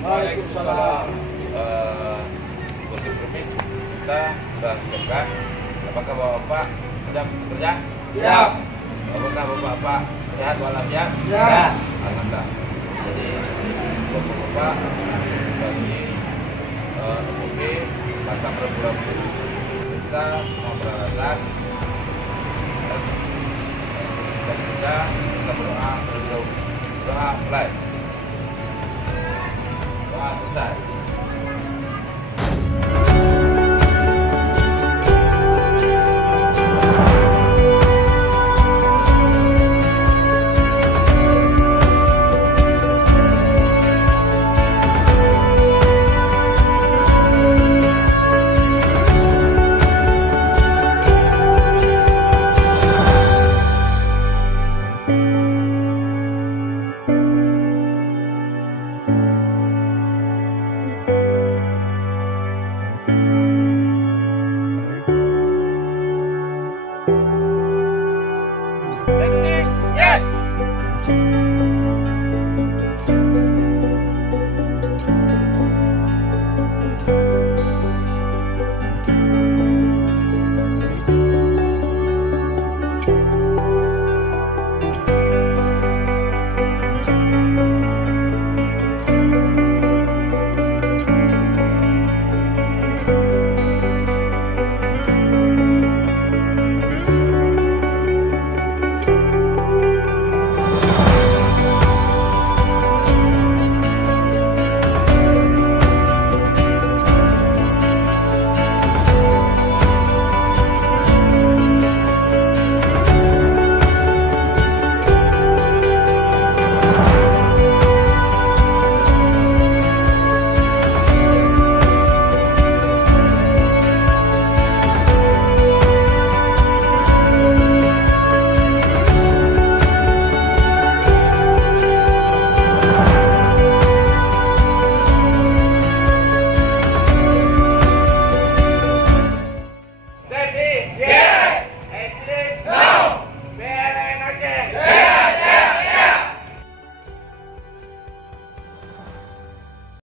Waalaikumsalam. Untuk permit kita sudah siapkan. Apakah bapak sudah bekerja? Siap. Apakah bapak sehat walafiat? Ya. Alhamdulillah. Jadi bapak bagi SOP pasang rambu-rambu kita mau peralatan dan kita berdoa terlebih dahulu. Doa mulai. Doa selesai.